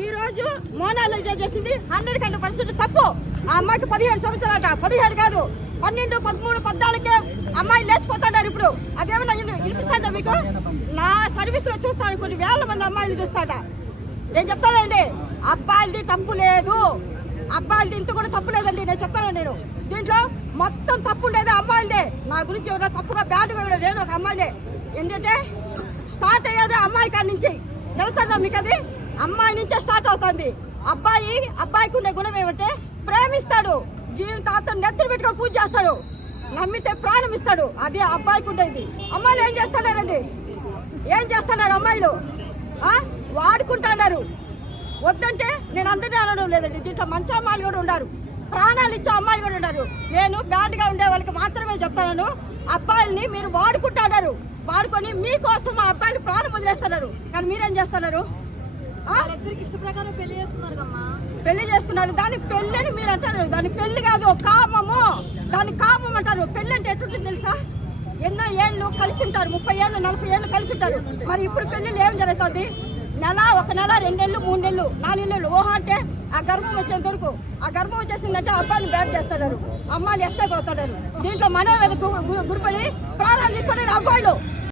ఈ రోజు మోనాలిజా చేసింది 100% తప్పు. ఆ అమ్మాయికి 17 సంవత్సరాలట, 17 కాదు 12, 13, 14కే అమ్మాయి లేచిపోతున్నారు. ఇప్పుడు అదేమన్నా వినిపిస్తుందా మీకు? నా సర్వీస్ లో చూస్తాను, కొన్ని వేల మంది అమ్మాయిలు చూస్తాట. నేను చెప్తానండి, అబ్బాయిలది తప్పు లేదు, అబ్బాయిలది ఇంత కూడా తప్పు లేదండి. నేను చెప్తాను, నేను దీంట్లో మొత్తం తప్పు ఉండేది అమ్మాయిలదే. నా గురించి ఎవరైనా తప్పుగా బ్యాడ్గా కూడా నేను ఒక అమ్మాయినే. ఏంటంటే స్టార్ట్ అయ్యేది అమ్మాయి కాడి నుంచి, తెలుస్తుందా మీకు? అది అమ్మాయి నుంచే స్టార్ట్ అవుతుంది. అబ్బాయికి ఉండే గుణం ఏమంటే ప్రేమిస్తాడు, జీవితాంతం నెత్తులు పెట్టుకొని పూజ చేస్తాడు, నమ్మితే ప్రాణం ఇస్తాడు. అదే అబ్బాయికి ఉండేది. అమ్మాయిలు ఏం చేస్తున్నారండి? ఏం చేస్తున్నారు అమ్మాయిలు? వాడుకుంటున్నారు. వద్దంటే నేను అందరినీ అనడం లేదండి, దీంట్లో మంచి అమ్మాయిలు కూడా ఉన్నారు, ప్రాణాలు ఇచ్చే అమ్మాయిలు కూడా ఉన్నారు. నేను బ్యాడ్గా ఉండే వాళ్ళకి మాత్రమే చెప్తాను, అబ్బాయిల్ని మీరు వాడుకుంటున్నారు, వాడుకొని మీకోసం ఆ అబ్బాయిలు ప్రాణం వదిలేస్తున్నారు. కానీ మీరేం చేస్తున్నారు? పెళ్లి చేసుకున్నారు. దాని పెళ్లి అని మీరు అంటారు, దాని పెళ్లి కాదు, కామము. దాని కామం అంటారు. పెళ్లి అంటే ఎట్లుంటుంది తెలుసా? ఎన్నో ఏళ్ళు కలిసి ఉంటారు, 30 ఏళ్ళు 40 ఏళ్ళు కలిసి ఉంటారు. మరి ఇప్పుడు పెళ్లిళ్ళు ఏం జరుగుతుంది? ఒక నెల 2 నెలలు 3 నెలలు 4 నెలలు ఊహ అంటే ఆ గర్భం వచ్చేంత వరకు. ఆ గర్భం వచ్చేసిందంటే అబ్బాయిని బ్యాడ్ చేస్తున్నారు, అమ్మాయిలు ఎస్కేప్ అవుతున్నారు. దీంట్లో మనోవేద గురిపడి ప్రాణాలు తీసుకునేది అబ్బాయిలు.